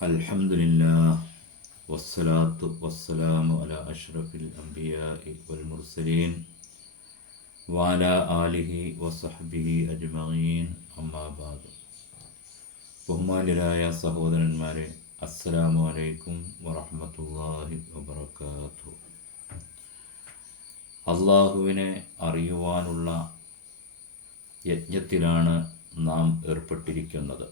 അൽഹംദുലില്ലാഹ് വസ്സലാത്തു വസ്സലാമു അലാ അഷ്റഫിൽ അംബിയാഇ വൽ മുർസലീൻ വഅലാ ആലിഹി വസഹ്ബിഹി അജ്മഈൻ അമ്മാ ബഅദ്. ബഹുമാന്യരായ സഹോദരന്മാരെ, അസ്സലാമു അലൈക്കും വറഹ്മത്തുള്ളാഹി വബറകാതുഹു. അള്ളാഹുവിനെ അറിയുവാനുള്ള യജ്ഞത്തിലാണ് നാം ഏർപ്പെട്ടിരിക്കുന്നത്.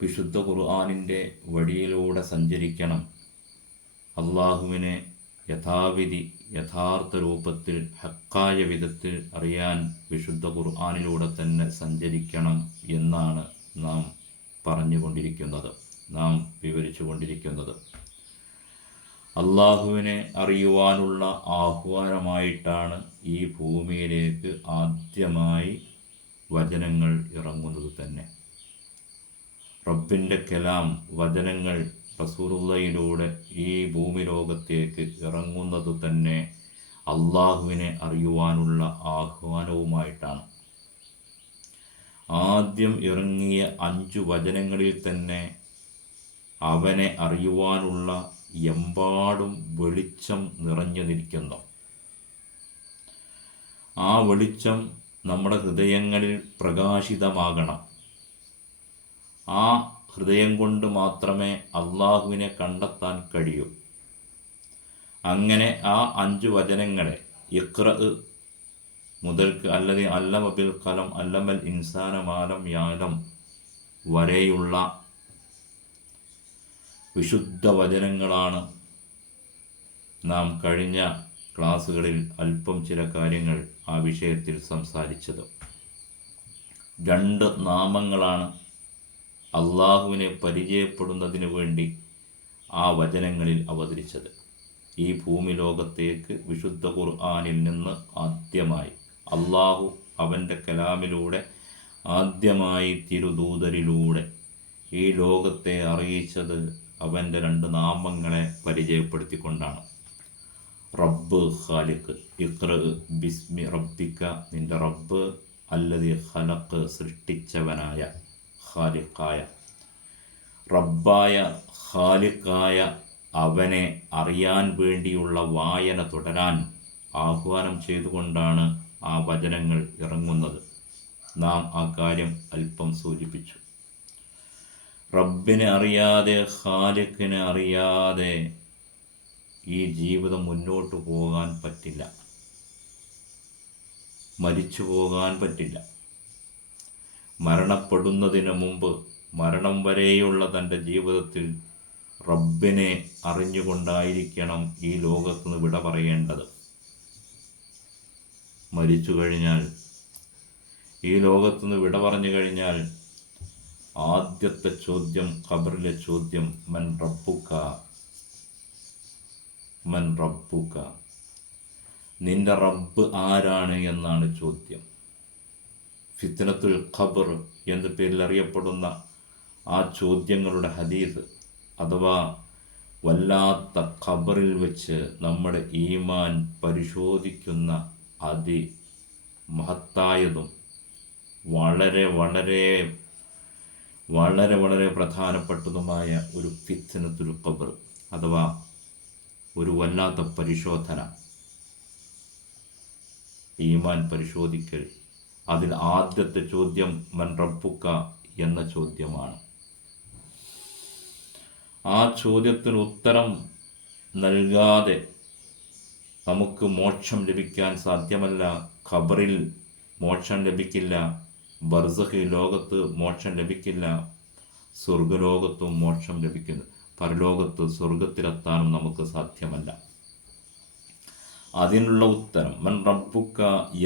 വിശുദ്ധ ഖുർആനിൻ്റെ വഴിയിലൂടെ സഞ്ചരിക്കണം. അള്ളാഹുവിനെ യഥാർത്ഥ രൂപത്തിൽ ഹക്കായ വിധത്തിൽ അറിയാൻ വിശുദ്ധ ഖുർആനിലൂടെ തന്നെ സഞ്ചരിക്കണം എന്നാണ് നാം പറഞ്ഞുകൊണ്ടിരിക്കുന്നത്, നാം വിവരിച്ചു കൊണ്ടിരിക്കുന്നത്. അള്ളാഹുവിനെ അറിയുവാനുള്ള ആഹ്വാനമായിട്ടാണ് ഈ ഭൂമിയിലേക്ക് ആദ്യമായി വചനങ്ങൾ ഇറങ്ങുന്നത് തന്നെ. റബ്ബിൻ്റെ കലാം, വചനങ്ങൾ റസൂലുള്ളാഹിയിലൂടെ ഈ ഭൂമി ലോകത്തേക്ക് ഇറങ്ങുന്നത് തന്നെ അള്ളാഹുവിനെ അറിയുവാനുള്ള ആഹ്വാനവുമായിട്ടാണ്. ആദ്യം ഇറങ്ങിയ 5 വചനങ്ങളിൽ തന്നെ അവനെ അറിയുവാനുള്ള എമ്പാടും വെളിച്ചം നിറഞ്ഞു നിൽക്കുന്നു. ആ വെളിച്ചം നമ്മുടെ ഹൃദയങ്ങളിൽ പ്രകാശിതമാകണം. ആ ഹൃദയം കൊണ്ട് മാത്രമേ അള്ളാഹുവിനെ കണ്ടെത്താൻ കഴിയൂ. അങ്ങനെ ആ 5 വചനങ്ങളെ ഇഖ്റ മുതൽക്ക് അല്ലതി അല്ലമ ബിൽ ഖലം അല്ലമൽ ഇൻസാന മാലം യാലം വരെയുള്ള വിശുദ്ധ വചനങ്ങളാണ് നാം കഴിഞ്ഞ ക്ലാസ്സുകളിൽ അല്പം ചില കാര്യങ്ങൾ ആ വിഷയത്തിൽ സംസാരിച്ചത്. 2 നാമങ്ങളാണ് അള്ളാഹുവിനെ പരിചയപ്പെടുന്നതിന് വേണ്ടി ആ വചനങ്ങളിൽ അവതരിച്ചത്. ഈ ഭൂമി ലോകത്തേക്ക് വിശുദ്ധ ഖുർആനിൽ നിന്ന് ആദ്യമായി അള്ളാഹു അവൻ്റെ കലാമിലൂടെ ആദ്യമായി തിരുദൂതരിലൂടെ ഈ ലോകത്തെ അറിയിച്ചത് അവൻ്റെ 2 നാമങ്ങളെ പരിചയപ്പെടുത്തിക്കൊണ്ടാണ്. റബ്ബ്, ഖാലിഖ്. ഇഖ്റ ബിസ്മി റബ്ബിക, നിൻ്റെ റബ്ബ് അല്ലദി ഖലഖ്, സൃഷ്ടിച്ചവനായ, ഖാലിഖായ, റബ്ബായ, ഖാലിഖായ അവനെ അറിയാൻ വേണ്ടിയുള്ള വായന തുടരാൻ ആഹ്വാനം ചെയ്തുകൊണ്ടാണ് ആ വചനങ്ങൾ ഇറങ്ങുന്നത്. നാം ആ കാര്യം അല്പം സൂചിപ്പിച്ചു. റബ്ബിനെ അറിയാതെ, ഖാലിഖിനെ അറിയാതെ ഈ ജീവിതം മുന്നോട്ട് പോകാൻ പറ്റില്ല, മരിച്ചു പോകാൻ പറ്റില്ല. മരണപ്പെടുന്നതിന് മുമ്പ് മരണം വരെയുള്ള തൻ്റെ ജീവിതത്തിൽ റബ്ബിനെ അറിഞ്ഞുകൊണ്ടായിരിക്കണം ഈ ലോകത്തുനിന്ന് വിട പറയേണ്ടത്. മരിച്ചു കഴിഞ്ഞാൽ, ഈ ലോകത്തുനിന്ന് വിട പറഞ്ഞു കഴിഞ്ഞാൽ ആദ്യത്തെ ചോദ്യം, ഖബറിലെ ചോദ്യം, മൻ റബ്ബുക, മൻ റബ്ബുക, നിന്റെ റബ്ബ് ആരാണ് എന്നാണ് ചോദ്യം. ഫിത്നത്തുൽ ഖബർ എന്ന പേരിൽ അറിയപ്പെടുന്ന ആ ചോദ്യങ്ങളുടെ ഹദീസ്, അഥവാ വല്ലാത്ത ഖബറിൽ വെച്ച് നമ്മുടെ ഈമാൻ പരിശോധിക്കുന്ന അതിമഹത്തായതും വളരെ വളരെ വളരെ വളരെ പ്രധാനപ്പെട്ടതുമായ ഒരു ഫിത്നത്തുൽ ഖബർ, അഥവാ ഒരു വല്ലാത്ത പരിശോധന, ഈമാൻ പരിശോധിക്കൽ. അതിൽ ആദ്യത്തെ ചോദ്യം മൻ റബ്ബുക എന്ന ചോദ്യമാണ്. ആ ചോദ്യത്തിന് ഉത്തരം നൽകാതെ നമുക്ക് മോക്ഷം ലഭിക്കാൻ സാധ്യമല്ല. ഖബറിൽ മോക്ഷം ലഭിക്കില്ല, ബർസഖ് ലോകത്ത് മോക്ഷം ലഭിക്കില്ല, സ്വർഗലോകത്തും മോക്ഷം ലഭിക്കുന്നു, പരലോകത്ത് സ്വർഗത്തിലെത്താനും നമുക്ക് സാധ്യമല്ല. അതിനുള്ള ഉത്തരം, മൻ റബ്ബുക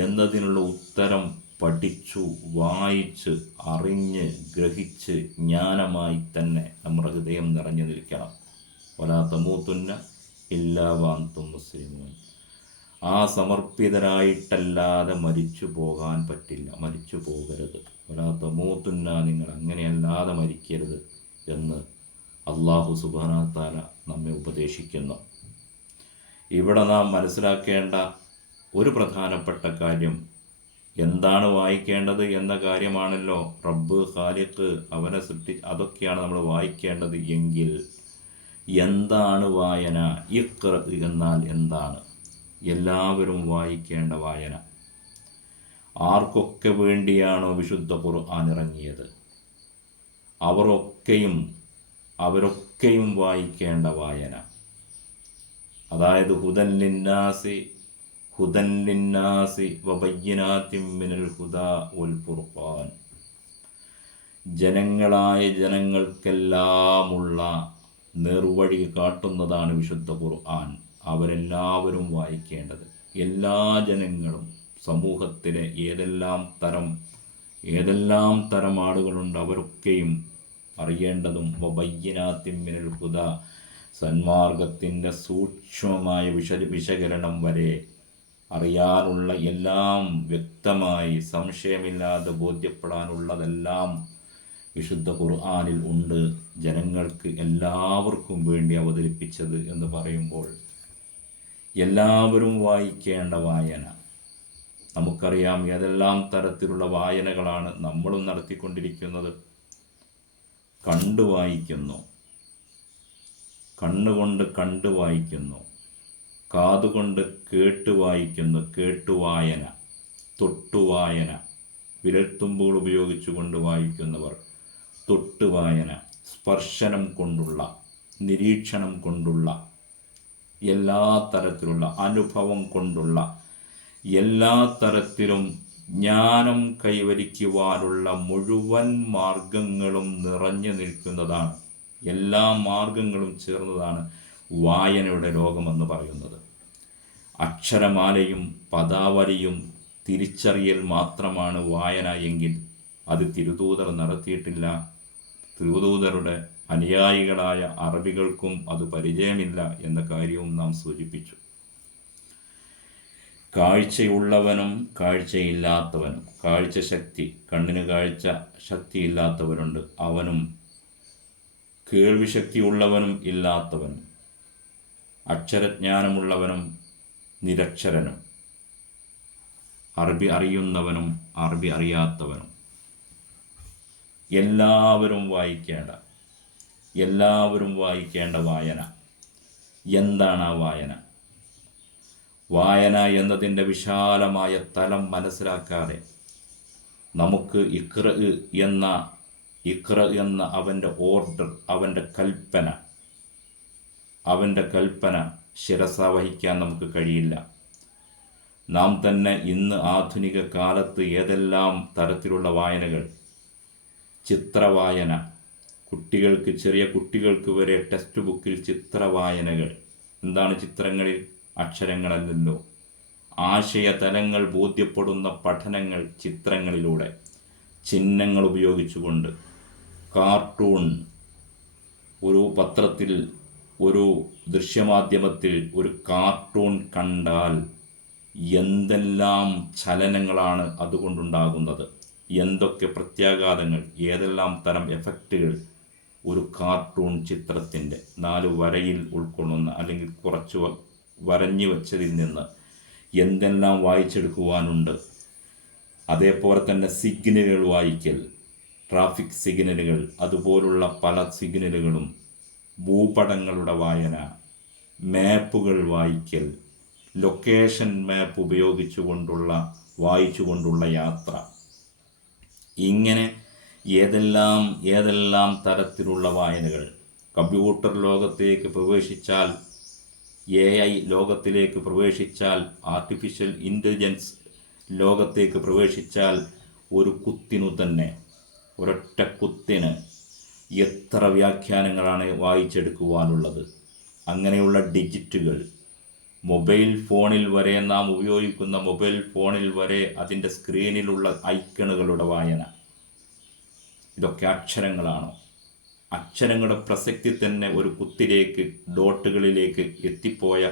എന്നതിനുള്ള ഉത്തരം പഠിച്ചു, വായിച്ച്, അറിഞ്ഞ്, ഗ്രഹിച്ച് ജ്ഞാനമായി തന്നെ നമ്മുടെ ഹൃദയം നിറഞ്ഞു നിൽക്കണം. വലാ തമൂതുന്ന ഇല്ലാ വഅൻതും മുസ്ലിമൂൻ. ആ സമർപ്പിതരായിട്ടല്ലാതെ മരിച്ചു പോകാൻ പറ്റില്ല, മരിച്ചു പോകരുത്. വലാ തമൂതുന്ന, നിങ്ങൾ അങ്ങനെയല്ലാതെ മരിക്കരുത് എന്ന് അല്ലാഹു സുബ്ഹാനഹു വ തആല നമ്മെ ഉപദേശിക്കുന്നു. ഇവിടെ നാം മനസ്സിലാക്കേണ്ട ഒരു പ്രധാനപ്പെട്ട കാര്യം, എന്താണ് വായിക്കേണ്ടത് എന്ന കാര്യമാണല്ലോ റബ്ബ് ഖാലിഖ് അവനെ അതൊക്കെയാണ് നമ്മൾ വായിക്കേണ്ടത് എങ്കിൽ എന്താണ് വായന? ഇഖ്റ എന്നാൽ എന്താണ്? എല്ലാവരും വായിക്കേണ്ട വായന. ആർക്കൊക്കെ വേണ്ടിയാണോ വിശുദ്ധ ഖുർആൻ ഇറങ്ങിയത് അവരൊക്കെയും വായിക്കേണ്ട വായന. അതായത് ഹുദൻ ലിന്നാസി വബയ്യിനാത്തിൻ മിനൽ ഹുദാ വൽ ഫുർഖാൻ, ജനങ്ങൾക്കെല്ലാമുള്ള നേർവഴി കാട്ടുന്നതാണ് വിശുദ്ധ ഖുർആൻ. അവരെല്ലാവരും വായിക്കേണ്ടത്. എല്ലാ ജനങ്ങളും, സമൂഹത്തിലെ ഏതെല്ലാം തരം ആളുകളുണ്ട് അവരൊക്കെയും അറിയേണ്ടതും വബയ്യിനാത്തിൻ മിനൽ ഹുദാ, സന്മാർഗത്തിൻ്റെ സൂക്ഷ്മമായ വിശകലനം വരെ അറിയാനുള്ള എല്ലാം വ്യക്തമായി സംശയമില്ലാതെ ബോധ്യപ്പെടാനുള്ളതെല്ലാം വിശുദ്ധ ഖുർആനിൽ ഉണ്ട്, ജനങ്ങൾക്ക് എല്ലാവർക്കും വേണ്ടി അവതരിപ്പിച്ചത് എന്ന് പറയുമ്പോൾ എല്ലാവരും വായിക്കേണ്ട വായന. നമുക്കറിയാം ഏതെല്ലാം തരത്തിലുള്ള വായനകളാണ് നമ്മളും നടത്തിക്കൊണ്ടിരിക്കുന്നത്. കണ്ടു വായിക്കുന്നു, കണ്ണുകൊണ്ട് കണ്ടു വായിക്കുന്നു, കാതുകൊണ്ട് കേട്ട് വായിക്കുന്നു, കേട്ടുവായന, തൊട്ടുവായന, വിരൽത്തുമ്പുകൾ ഉപയോഗിച്ചുകൊണ്ട് വായിക്കുന്നവർ തൊട്ടുവായന, സ്പർശനം കൊണ്ടുള്ള, നിരീക്ഷണം കൊണ്ടുള്ള, എല്ലാ തരത്തിലുള്ള അനുഭവം കൊണ്ടുള്ള, എല്ലാ തരത്തിലും ജ്ഞാനം കൈവരിക്കുവാനുള്ള മുഴുവൻ മാർഗങ്ങളും നിറഞ്ഞു നിൽക്കുന്നതാണ്. എല്ലാ മാർഗങ്ങളും ചേർന്നതാണ് വായനയുടെ ലോകമെന്ന് പറയുന്നത്. അക്ഷരമാലയും പദാവലിയും തിരിച്ചറിയൽ മാത്രമാണ് വായന എങ്കിൽ അത് തിരുദൂതർ നടത്തിയിട്ടില്ല. തിരുദൂതരുടെ അനുയായികളായ അറബികൾക്കും അത് പരിചയമില്ല എന്ന കാര്യവും നാം സൂചിപ്പിച്ചു. കാഴ്ചയുള്ളവനും കാഴ്ചയില്ലാത്തവനും, കാഴ്ച ശക്തി, കണ്ണിന് കാഴ്ച ശക്തിയില്ലാത്തവരുണ്ട്, അവനും കേൾവി ശക്തിയുള്ളവനും ഇല്ലാത്തവനും, അക്ഷരജ്ഞാനമുള്ളവനും നിരക്ഷരനും, അറബി അറിയുന്നവനും അറബി അറിയാത്തവനും, എല്ലാവരും വായിക്കേണ്ട വായന. എന്താണ് ആ വായന? വായന എന്നതിൻ്റെ വിശാലമായ തലം മനസ്സിലാക്കാതെ നമുക്ക് ഇഖ്റ എന്ന അവൻ്റെ ഓർഡർ, അവൻ്റെ കൽപ്പന ശിരസ വഹിക്കാൻ നമുക്ക് കഴിയില്ല. നാം തന്നെ ഇന്ന് ആധുനിക കാലത്ത് ഏതെല്ലാം തരത്തിലുള്ള വായനകൾ, ചിത്രവായന, ചെറിയ കുട്ടികൾക്ക് വരെ ടെക്സ്റ്റ് ബുക്കിൽ ചിത്രവായനകൾ. എന്താണ് ചിത്രങ്ങളിൽ? അക്ഷരങ്ങളല്ലല്ലോ, ആശയതലങ്ങൾ ബോധ്യപ്പെടുന്ന പഠനങ്ങൾ ചിത്രങ്ങളിലൂടെ, ചിഹ്നങ്ങൾ ഉപയോഗിച്ചുകൊണ്ട്. കാർട്ടൂൺ, ഒരു പത്രത്തിൽ, ഒരു ദൃശ്യമാധ്യമത്തിൽ ഒരു കാർട്ടൂൺ കണ്ടാൽ എന്തെല്ലാം ചലനങ്ങളാണ് അതുകൊണ്ടുണ്ടാകുന്നത്, എന്തൊക്കെ പ്രത്യാഘാതങ്ങൾ, ഏതെല്ലാം തരം എഫക്റ്റുകൾ ഒരു കാർട്ടൂൺ ചിത്രത്തിൻ്റെ 4 വരയിൽ ഉൾക്കൊള്ളുന്ന അല്ലെങ്കിൽ കുറച്ച് വരഞ്ഞു വച്ചതിൽ നിന്ന് എന്തെല്ലാം വായിച്ചെടുക്കുവാനുണ്ട്. അതേപോലെ തന്നെ സിഗ്നലുകൾ വായിക്കൽ, ട്രാഫിക് സിഗ്നലുകൾ, അതുപോലുള്ള പല സിഗ്നലുകളും, ഭൂപടങ്ങളുടെ വായന, മാപ്പുകൾ വായിക്കൽ, ലൊക്കേഷൻ മാപ്പ് വായിച്ചുകൊണ്ടുള്ള യാത്ര, ഇങ്ങനെ ഏതെല്ലാം തരത്തിലുള്ള വായനകൾ. കമ്പ്യൂട്ടർ ലോകത്തേക്ക് പ്രവേശിച്ചാൽ, AI ലോകത്തിലേക്ക് പ്രവേശിച്ചാൽ, ആർട്ടിഫിഷ്യൽ ഇൻ്റലിജൻസ് ലോകത്തേക്ക് പ്രവേശിച്ചാൽ ഒരൊറ്റ കുത്തിന് എത്ര വ്യാഖ്യാനങ്ങളാണ് വായിച്ചെടുക്കുവാനുള്ളത്. അങ്ങനെയുള്ള ഡിജിറ്റുകൾ, മൊബൈൽ ഫോണിൽ വരെ, നാം ഉപയോഗിക്കുന്ന മൊബൈൽ ഫോണിൽ വരെ അതിൻ്റെ സ്ക്രീനിലുള്ള ഐക്കണുകളുടെ വായന, ഇതൊക്കെ അക്ഷരങ്ങളാണോ? അക്ഷരങ്ങളുടെ പ്രസക്തി തന്നെ ഒരു കുത്തിലേക്ക്, ഡോട്ടുകളിലേക്ക് എത്തിപ്പോയ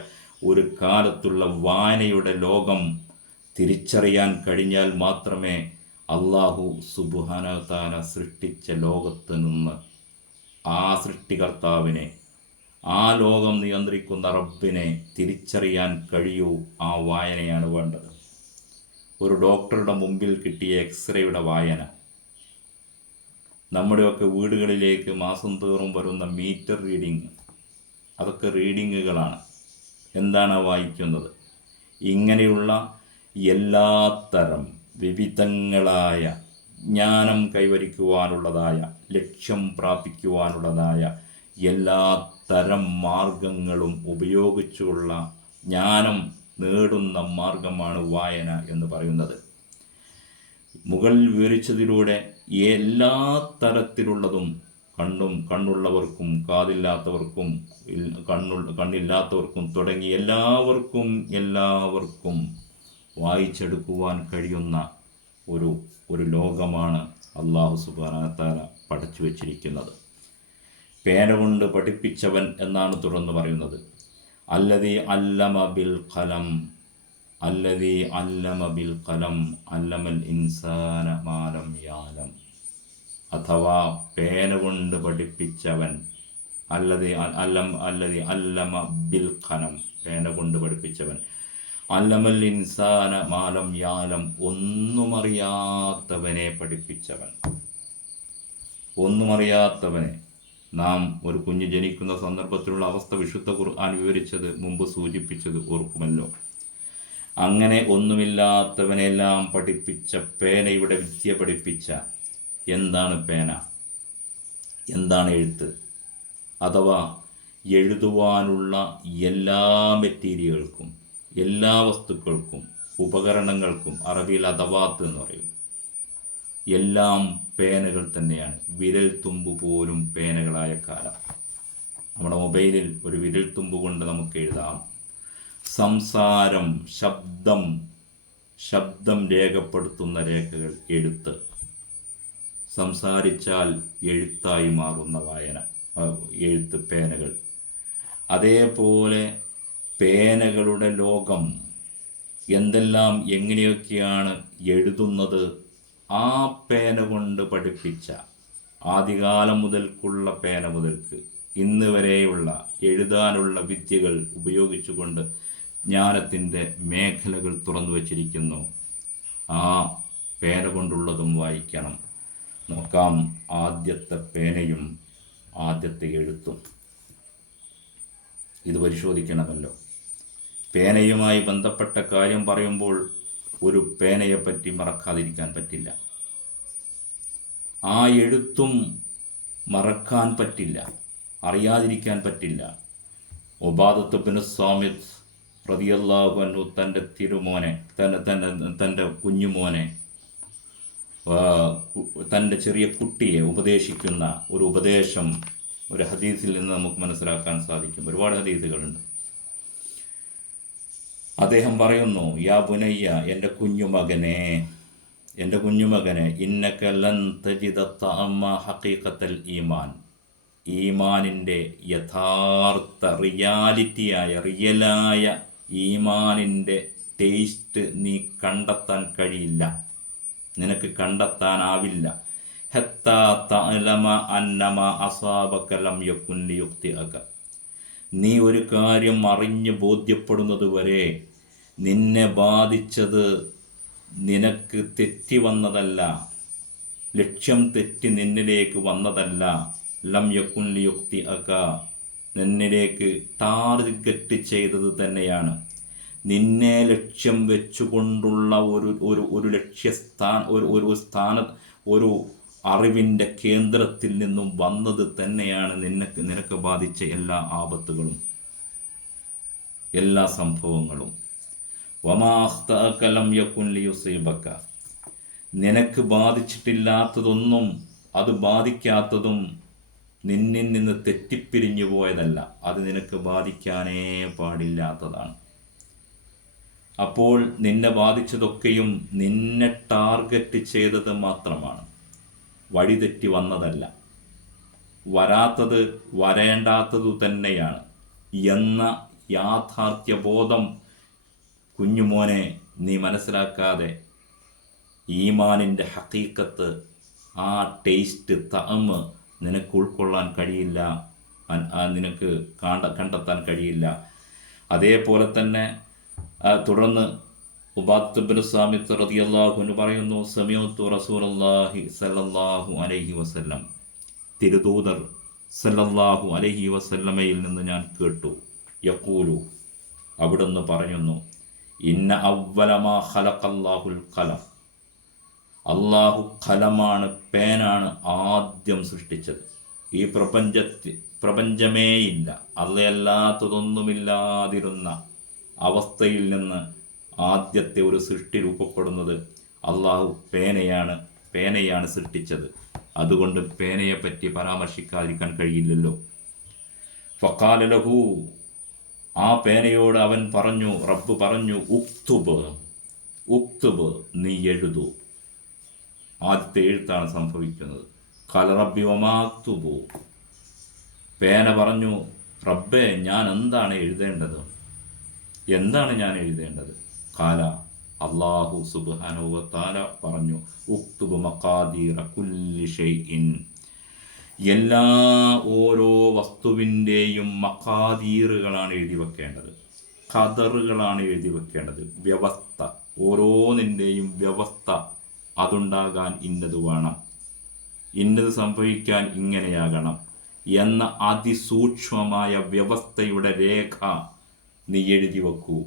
ഒരു കാലത്തുള്ള വായനയുടെ ലോകം തിരിച്ചറിയാൻ കഴിഞ്ഞാൽ മാത്രമേ അല്ലാഹു സുബ്ഹാനഹു വ തആല സൃഷ്ടിച്ച ലോകത്ത് നിന്ന് ആ സൃഷ്ടികർത്താവിനെ, ആ ലോകം നിയന്ത്രിക്കുന്ന റബ്ബിനെ തിരിച്ചറിയാൻ കഴിയൂ. ആ വായനയാണ് വേണ്ടത്. ഒരു ഡോക്ടറുടെ മുമ്പിൽ കിട്ടിയ എക്സ്റേയുടെ വായന, നമ്മുടെയൊക്കെ വീടുകളിലേക്ക് മാസം തോറും വരുന്ന മീറ്റർ റീഡിങ്, അതൊക്കെ റീഡിങ്ങുകളാണ്. എന്താണ് വായിക്കുന്നത്? ഇങ്ങനെയുള്ള എല്ലാത്തരം വിവിധങ്ങളായ ജ്ഞാനം കൈവരിക്കുവാനുള്ളതായ, ലക്ഷ്യം പ്രാപിക്കുവാനുള്ളതായ എല്ലാ തരം മാർഗങ്ങളും ഉപയോഗിച്ചുള്ള ജ്ഞാനം നേടുന്ന മാർഗമാണ് വായന എന്ന് പറയുന്നത്. മുകളിൽ വിവരിച്ചതിലൂടെ എല്ലാ തരത്തിലുള്ളതും കണ്ണുള്ളവർക്കും കാതില്ലാത്തവർക്കും കണ്ണില്ലാത്തവർക്കും തുടങ്ങി എല്ലാവർക്കും വായിച്ചെടുക്കുവാൻ കഴിയുന്ന ഒരു ലോകമാണ് അല്ലാഹു സുബ്ഹാനഹു വ തആല പഠിച്ചു വച്ചിരിക്കുന്നത്. പേന കൊണ്ട് പഠിപ്പിച്ചവൻ എന്നാണ് തുടർന്ന് പറയുന്നത്. അല്ലദീ അല്ലമ ബിൽ ഖലം, അല്ലദീ അല്ലമ ബിൽ ഖലം അല്ലമൽ ഇൻസാന മാ ലം യഅലം. അഥവാ പേന കൊണ്ട് പഠിപ്പിച്ചവൻ, അല്ലദീ അല്ലമ ബിൽ ഖലം, പേന കൊണ്ട് പഠിപ്പിച്ചവൻ, അല്ലമൽ ഇൻസാന മാ ലം യഅലം, ഒന്നുമറിയാത്തവനെ പഠിപ്പിച്ചവൻ. ഒന്നുമറിയാത്തവനെ. നാം ഒരു കുഞ്ഞ് ജനിക്കുന്ന സന്ദർഭത്തിലുള്ള അവസ്ഥ വിശുദ്ധ ഖുർആൻ വിവരിച്ചത് മുമ്പ് സൂചിപ്പിച്ചത് ഓർക്കുമല്ലോ. അങ്ങനെ ഒന്നുമില്ലാത്തവനെല്ലാം പഠിപ്പിച്ച പേനയുടെ വിദ്യ പഠിപ്പിച്ച. എന്താണ് പേന? എന്താണ് എഴുത്ത്? അഥവാ എഴുതുവാനുള്ള എല്ലാ മെറ്റീരിയലുകൾക്കും, എല്ലാ വസ്തുക്കൾക്കും, ഉപകരണങ്ങൾക്കും അറബിയിൽ അദവാത്ത് എന്ന് പറയും. എല്ലാം പേനകൾ തന്നെയാണ്. വിരൽ തുമ്പ് പോലും പേനകളായ കാലം. നമ്മുടെ മൊബൈലിൽ ഒരു വിരൽ തുമ്പ് കൊണ്ട് നമുക്ക് എഴുതാം. സംസാരം, ശബ്ദം രേഖപ്പെടുത്തുന്ന രേഖകൾ എഴുത്ത്. സംസാരിച്ചാൽ എഴുത്തായി മാറുന്ന വായന, എഴുത്ത്, പേനകൾ. അതേപോലെ പേനകളുടെ ലോകം. എന്തെല്ലാം എങ്ങനെയൊക്കെയാണ് എഴുതുന്നത്? ആ പേന കൊണ്ട് പഠിപ്പിച്ച, ആദ്യകാലം മുതൽക്കുള്ള പേന മുതൽക്ക് ഇന്ന് വരെയുള്ള എഴുതാനുള്ള വിദ്യകൾ ഉപയോഗിച്ചുകൊണ്ട് ജ്ഞാനത്തിൻ്റെ മേഖലകൾ തുറന്നു വച്ചിരിക്കുന്നു. ആ പേന കൊണ്ടുള്ളതും വായിക്കണം. നോക്കാം ആദ്യത്തെ പേനയും ആദ്യത്തെ എഴുത്തും. ഇത് പരിശോധിക്കണമല്ലോ. പേനയുമായി ബന്ധപ്പെട്ട കാര്യം പറയുമ്പോൾ ഒരു പേനയെപ്പറ്റി മറക്കാതിരിക്കാൻ പറ്റില്ല. ആ എഴുത്തും മറക്കാൻ പറ്റില്ല, അറിയാതിരിക്കാൻ പറ്റില്ല. ഉബാദത്ത് ഇബ്നു സ്വാമിത് റളിയല്ലാഹു അൻഹു തൻ്റെ തിരുമോനെ, തൻ്റെ കുഞ്ഞുമോനെ, തൻ്റെ ചെറിയ കുട്ടിയെ ഉപദേശിക്കുന്ന ഒരു ഉപദേശം ഒരു ഹദീസിൽ നിന്ന് നമുക്ക് മനസ്സിലാക്കാൻ സാധിക്കും. ഒരുപാട് ഹദീസുകളുണ്ട്. അദ്ദേഹം പറയുന്നു, യാ ബുനയ്യ, എൻ്റെ കുഞ്ഞുമകനെ, ഇന്നക ലൻ തജിദ തഅമ ഹഖീഖത്തൽ ഈമാൻ, ഈമാനിൻ്റെ യഥാർത്ഥ റിയലായ ഈമാനിൻ്റെ ടേസ്റ്റ് നീ കണ്ടെത്താൻ കഴിയില്ല, നിനക്ക് കണ്ടെത്താനാവില്ല. ഹത്താ തഅലമ അന്നമ അസാബക ലം യകുൻ ലിയുഖ്തിഅക, നീ ഒരു കാര്യം അറിഞ്ഞ് ബോധ്യപ്പെടുന്നത് വരെ നിന്നെ ബാധിച്ചത് നിനക്ക് തെറ്റി വന്നതല്ല, ലക്ഷ്യം തെറ്റി നിന്നിലേക്ക് വന്നതല്ല. ലം യകുൻ ലിയുഖ്തിഅക, നിന്നിലേക്ക് ടാർഗറ്റ് ചെയ്തത് തന്നെയാണ്. നിന്നെ ലക്ഷ്യം വെച്ചുകൊണ്ടുള്ള ഒരു ഒരു അറിവിൻ്റെ കേന്ദ്രത്തിൽ നിന്നും വന്നത് തന്നെയാണ് നിനക്ക് ബാധിച്ച എല്ലാ ആപത്തുകളും, എല്ലാ സംഭവങ്ങളും. വമാ അഖ്തഅക ലം യകുൻ ലിയുസീബക, നിനക്ക് ബാധിച്ചിട്ടില്ലാത്തതൊന്നും, അത് ബാധിക്കാത്തതും നിന്നിൽ നിന്ന് തെറ്റിപ്പിരിഞ്ഞു പോയതല്ല, അത് നിനക്ക് ബാധിക്കാനേ പാടില്ലാത്തതാണ്. അപ്പോൾ നിന്നെ ബാധിച്ചതൊക്കെയും നിന്നെ ടാർഗറ്റ് ചെയ്തത് മാത്രമാണ്, വഴിതെറ്റി വന്നതല്ല. വരാത്തത് വരേണ്ടാത്തതു തന്നെയാണ് എന്ന യാഥാർത്ഥ്യബോധം കുഞ്ഞുമോനെ നീ മനസ്സിലാക്കാതെ ഈമാനിൻ്റെ ഹഖീഖത്ത്, ആ ടേസ്റ്റ്, തഅമ് നിനക്ക് ഉൾക്കൊള്ളാൻ കഴിയില്ല, നിനക്ക് കണ്ടെത്താൻ കഴിയില്ല. അതേപോലെ തന്നെ തുടർന്ന് ഉബാദത്ത് ഇബ്നു സാമിത്ത് റളിയല്ലാഹു അൻഹു പറയുന്നു, സമീഅതു റസൂലുള്ളാഹി സ്വല്ലല്ലാഹു അലൈഹി വസല്ലം, തിരുദൂതർ സല്ലല്ലാഹു അലൈഹി വസല്ലമയിൽ നിന്ന് ഞാൻ കേട്ടു, യഖൂലു, അവിടുന്ന് പറയുന്നു, ഇന്ന അവ്വല മാ ഖലഖല്ലാഹുൽ ഖലം, അള്ളാഹു ഖലമാണ്, പേനാണ് ആദ്യം സൃഷ്ടിച്ചത്. ഈ പ്രപഞ്ചമേയില്ല, അല്ലയല്ലാത്തതൊന്നുമില്ലാതിരുന്ന അവസ്ഥയിൽ നിന്ന് ആദ്യത്തെ ഒരു സൃഷ്ടി രൂപപ്പെടുന്നത് അള്ളാഹു പേനയാണ് സൃഷ്ടിച്ചത്. അതുകൊണ്ട് പേനയെപ്പറ്റി പരാമർശിക്കാതിരിക്കാൻ കഴിയില്ലല്ലോ. ഫഖാല ലഹു, ആ പേനയോട് അവൻ പറഞ്ഞു, റബ്ബ് പറഞ്ഞു, ഉക്തുബ്, നീ എഴുതൂ. ആദ്യത്തെ എഴുത്താണ് സംഭവിക്കുന്നത്. ഖാല റബ്ബി വമാ അക്തുബു, പേന പറഞ്ഞു, റബ്ബേ, ഞാൻ എന്താണ് എഴുതേണ്ടത്? ഖാല, അല്ലാഹു സുബ്ഹാനഹു വ തആല പറഞ്ഞു, ഉക്തുബ് മഖാദീറ കുല്ലി ഷൈഇൻ, എല്ലാ ഓരോ വസ്തുവിൻ്റെയും മഖാദീറുകളാണ് എഴുതി വെക്കേണ്ടത്, ഖദറുകളാണ് എഴുതി വെക്കേണ്ടത്, വ്യവസ്ഥ, ഓരോന്നിൻ്റെയും വ്യവസ്ഥ. അതുണ്ടാകാൻ ഇന്നത് വേണം, ഇന്നത് സംഭവിക്കാൻ ഇങ്ങനെയാകണം എന്ന അതിസൂക്ഷ്മമായ വ്യവസ്ഥയുടെ രേഖ നീ എഴുതി വെക്കൂ.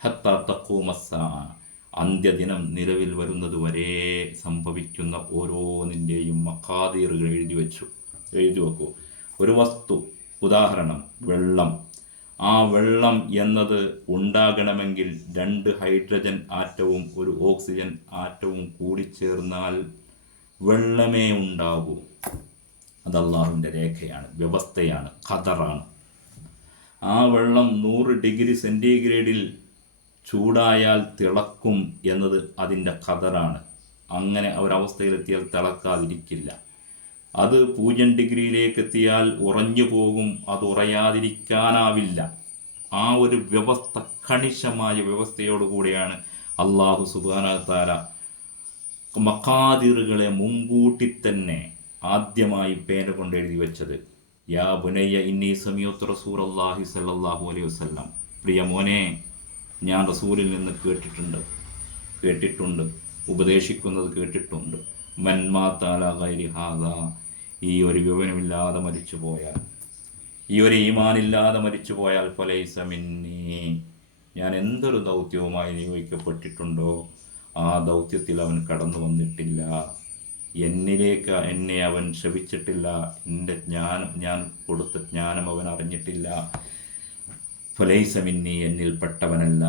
ഹത്താ തഖൂമസ്സാ, അന്ത്യദിനം നിലവിൽ വരുന്നത് വരെ സംഭവിക്കുന്ന ഓരോന്നിൻ്റെയും മഖാദീറുകൾ എഴുതി വെക്കൂ. ഒരു വസ്തു, ഉദാഹരണം വെള്ളം. ആ വെള്ളം എന്നത് ഉണ്ടാകണമെങ്കിൽ 2 ഹൈഡ്രജൻ ആറ്റവും 1 ഓക്സിജൻ ആറ്റവും കൂടിച്ചേർന്നാൽ വെള്ളമേ ഉണ്ടാകൂ. അത് അല്ലാഹുവിൻ്റെ രേഖയാണ്, വ്യവസ്ഥയാണ്, ഖദറാണ്. ആ വെള്ളം 100 ഡിഗ്രി സെൻറ്റിഗ്രേഡിൽ ചൂടായാൽ തിളക്കും എന്നത് അതിൻ്റെ ഖദറാണ്. അങ്ങനെ ഒരവസ്ഥയിലെത്തിയാൽ തിളക്കാതിരിക്കില്ല. അത് 0 ഡിഗ്രിയിലേക്ക് എത്തിയാൽ ഉറഞ്ഞു പോകും, അത് ഉറയാതിരിക്കാനാവില്ല. ആ ഒരു വ്യവസ്ഥ, കണിശമായ വ്യവസ്ഥയോടുകൂടിയാണ് അല്ലാഹു സുബ്ഹാനഹു വ തആല മഖാദിറുകളെ മുൻകൂട്ടി തന്നെ ആദ്യമായി പേന കൊണ്ട് എഴുതി വെച്ചത്. യാ ബുനയ്യ ഇന്നി സമീഅതു റസൂലല്ലാഹി സ്വല്ലല്ലാഹു അലൈഹി വസല്ലം, പ്രിയ മോനെ, ഞാൻ റസൂലിൽ നിന്ന് കേട്ടിട്ടുണ്ട്, ഉപദേശിക്കുന്നത് കേട്ടിട്ടുണ്ട്. മൻ മാത അലാ ഗൈരി ഹാദാ, ഈ ഒരു വിവരമില്ലാതെ മരിച്ചു പോയാൽ, ഈ ഒരു ഈമാനില്ലാതെ മരിച്ചു പോയാൽ, ഫലൈസ മിന്നീ, ഞാൻ എന്തൊരു ദൗത്യവുമായി നിയോഗിക്കപ്പെട്ടിട്ടുണ്ടോ ആ ദൗത്യത്തിൽ അവൻ കടന്നു വന്നിട്ടില്ല, എന്നെ അവൻ ശ്രവിച്ചിട്ടില്ല, എൻ്റെ ഞാൻ കൊടുത്ത ജ്ഞാനം അവൻ അറിഞ്ഞിട്ടില്ല, ഫലൈസ മിന്നി, എന്നിൽപ്പെട്ടവനല്ല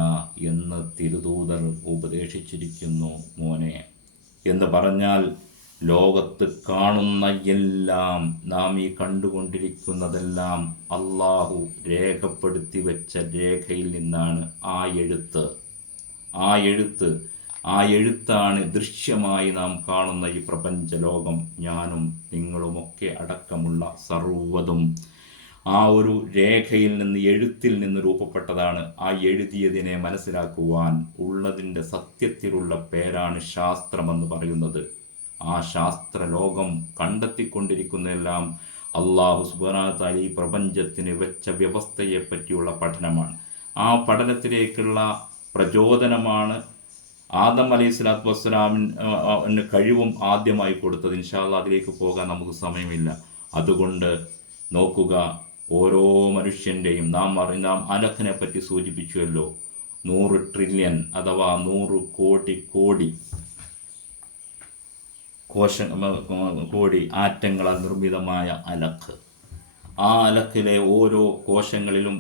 എന്ന് തിരുദൂതർ ഉപദേശിച്ചിരിക്കുന്നു മോനെ. എന്ന് പറഞ്ഞാൽ ലോകത്ത് കാണുന്ന എല്ലാം, നാം ഈ കണ്ടുകൊണ്ടിരിക്കുന്നതെല്ലാം അള്ളാഹു രേഖപ്പെടുത്തി വെച്ച രേഖയിൽ നിന്നാണ് ആ എഴുത്താണ് ദൃശ്യമായി നാം കാണുന്ന ഈ പ്രപഞ്ച ലോകം, ഞാനും നിങ്ങളുമൊക്കെ അടക്കമുള്ള സർവ്വതും ആ ഒരു രേഖയിൽ നിന്ന്, എഴുത്തിൽ നിന്ന് രൂപപ്പെട്ടതാണ്. ആ എഴുതിയതിനെ മനസ്സിലാക്കുവാൻ ഉള്ളതിൻ്റെ സത്യത്തിലുള്ള പേരാണ് ശാസ്ത്രമെന്ന് പറയുന്നത്. ആ ശാസ്ത്രലോകം കണ്ടെത്തിക്കൊണ്ടിരിക്കുന്നതെല്ലാം അല്ലാഹു സുബ്ഹാനഹു വ തആല ഈ പ്രപഞ്ചത്തിന് വെച്ച വ്യവസ്ഥയെ പറ്റിയുള്ള പഠനമാണ്. ആ പഠനത്തിലേക്കുള്ള പ്രചോദനമാണ് ആദം അലൈഹിസ്സലാത്തു വസ്സലാമിന് കഴിവും ആദ്യമായി കൊടുത്തത്. ഇൻഷാ അല്ലാഹ് അതിലേക്ക് പോകാൻ നമുക്ക് സമയമില്ല. അതുകൊണ്ട് നോക്കുക, ഓരോ മനുഷ്യൻ്റെയും, നാം അലക്കിനെ പറ്റി സൂചിപ്പിച്ചുവല്ലോ, 100 ട്രില്യൺ അഥവാ 100 കോടി കോടി ആറ്റങ്ങളാൽ നിർമ്മിതമായ അലക്ക്. ആ അലക്കിലെ ഓരോ കോശങ്ങളിലും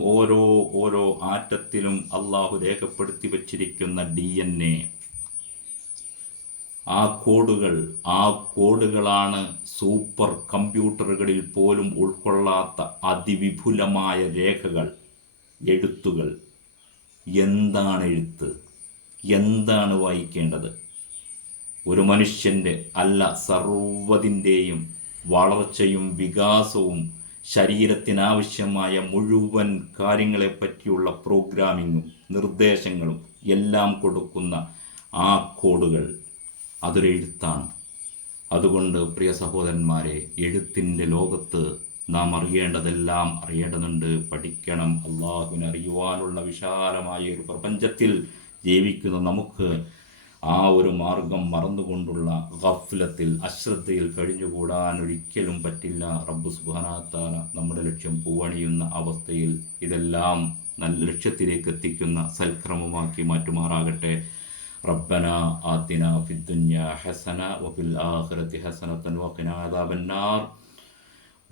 ഓരോ ആറ്റത്തിലും അള്ളാഹു രേഖപ്പെടുത്തി വച്ചിരിക്കുന്ന DNA, ആ കോഡുകളാണ് സൂപ്പർ കമ്പ്യൂട്ടറുകളിൽ പോലും ഉൾക്കൊള്ളാത്ത അതിവിപുലമായ രേഖകൾ, എഴുത്തുകൾ. എന്താണ് എഴുത്ത്? എന്താണ് വായിക്കേണ്ടത്? ഒരു മനുഷ്യൻ്റെ അല്ല, സർവ്വതിൻ്റെയും വളർച്ചയും വികാസവും ശരീരത്തിനാവശ്യമായ മുഴുവൻ കാര്യങ്ങളെപ്പറ്റിയുള്ള പ്രോഗ്രാമിങ്ങും നിർദ്ദേശങ്ങളും എല്ലാം കൊടുക്കുന്ന ആ കോഡുകൾ, അതൊരു എഴുത്താണ്. അതുകൊണ്ട് പ്രിയ സഹോദരന്മാരെ, എഴുത്തിൻ്റെ ലോകത്ത് നാം അറിയേണ്ടതെല്ലാം അറിയേണ്ടതുണ്ട്, പഠിക്കണം. അള്ളാഹുവിനെ അറിയുവാനുള്ള വിശാലമായ ഒരു പ്രപഞ്ചത്തിൽ ജീവിക്കുന്ന നമുക്ക് ആ ഒരു മാർഗം മറന്നുകൊണ്ടുള്ള ഗഫ്ലത്തിൽ അശ്രദ്ധയിൽ കഴിഞ്ഞുകൂടാൻ ഒരിക്കലും പറ്റില്ല. റബ്ബ് സുബ്ഹാനഹു വ തആല നമ്മുടെ ലക്ഷ്യം പൂവണിയുന്ന അവസ്ഥയിൽ ഇതെല്ലാം നല്ല ലക്ഷ്യത്തിലേക്ക് എത്തിക്കുന്ന സൽക്രമമാക്കി മാറ്റുമാറാകട്ടെ. റബ്ബന ആതിന ഫിദ്ദുനിയ ഹസന വഫിൽ ആഖിറതി ഹസനതൻ വഖിന അദാബന്നാർ.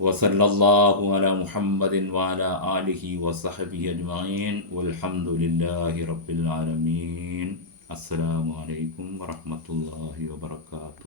വസല്ലല്ലാഹു അലാ മുഹമ്മദിൻ വഅലാ ആലിഹി വസഹ്ബിഹി അജ്മഈൻ വൽഹംദുലില്ലാഹി റബ്ബിൽ ആലമീൻ. അസ്സലാമു അലൈക്കും വറഹ്മത്തുള്ളാഹി വബറകാതുഹു.